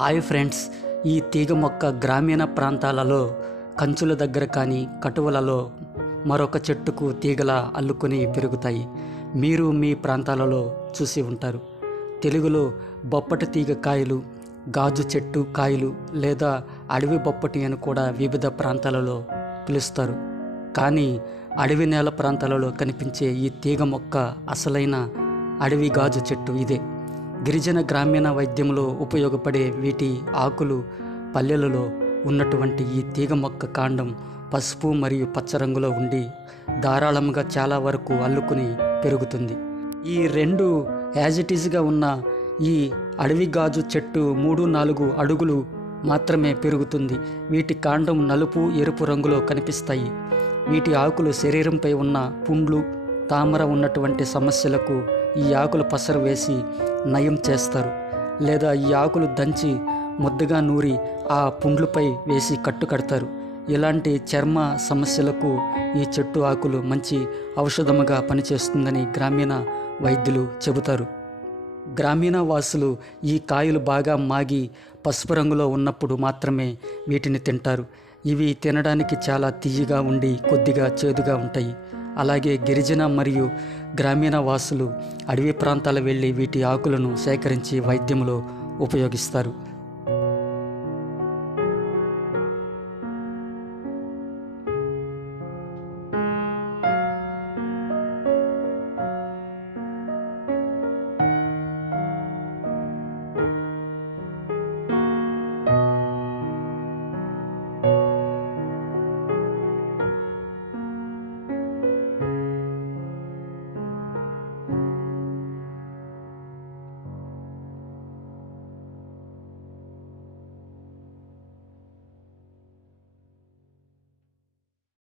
Hi friends, ఈ తీగ మొక్క గ్రామీణ ప్రాంతాలలో కంచుల దగ్గర కానీ కటువలలో మరొక చెట్టుకు తీగల అల్లుకొని పెరుగుతాయి. మీరు మీ ప్రాంతాలలో చూసి ఉంటారు. తెలుగులో బొప్పటి తీగ కాయలు, గాజు చెట్టు కాయలు లేదా అడవి బొప్పటి అని కూడా వివిధ ప్రాంతాలలో పిలుస్తారు. కానీ అడవి నేల ప్రాంతాలలో కనిపించే ఈ తీగ మొక్క అసలైన అడవి గాజు చెట్టు ఇదే. గిరిజన గ్రామీణ వైద్యంలో ఉపయోగపడే వీటి ఆకులు పల్లెలలో ఉన్నటువంటి ఈ తీగ మొక్క కాండం పసుపు మరియు పచ్చ రంగులో ఉండి ధారాళంగా చాలా వరకు అల్లుకుని పెరుగుతుంది. ఈ రెండు యాజిటీస్గా ఉన్న ఈ అడవి గాజు చెట్టు 3-4 అడుగులు మాత్రమే పెరుగుతుంది. వీటి కాండం నలుపు ఎరుపు రంగులో కనిపిస్తాయి. వీటి ఆకులు శరీరంపై ఉన్న పుండ్లు, తామర ఉన్నటువంటి సమస్యలకు ఈ ఆకులు పసరు వేసి నయం చేస్తారు. లేదా ఈ ఆకులు దంచి ముద్దగా నూరి ఆ పుండ్లపై వేసి కట్టు కడతారు. ఇలాంటి చర్మ సమస్యలకు ఈ చెట్టు ఆకులు మంచి ఔషధముగా పనిచేస్తుందని గ్రామీణ వైద్యులు చెబుతారు. గ్రామీణ వాసులు ఈ కాయలు బాగా మాగి పసుపు రంగులో ఉన్నప్పుడు మాత్రమే వీటిని తింటారు. ఇవి తినడానికి చాలా తియ్యగా ఉండి కొద్దిగా చేదుగా ఉంటాయి. అలాగే గిరిజన మరియు గ్రామీణ వాసులు అడవి ప్రాంతాలు వెళ్ళి వీటి ఆకులను సేకరించి వైద్యంలో ఉపయోగిస్తారు.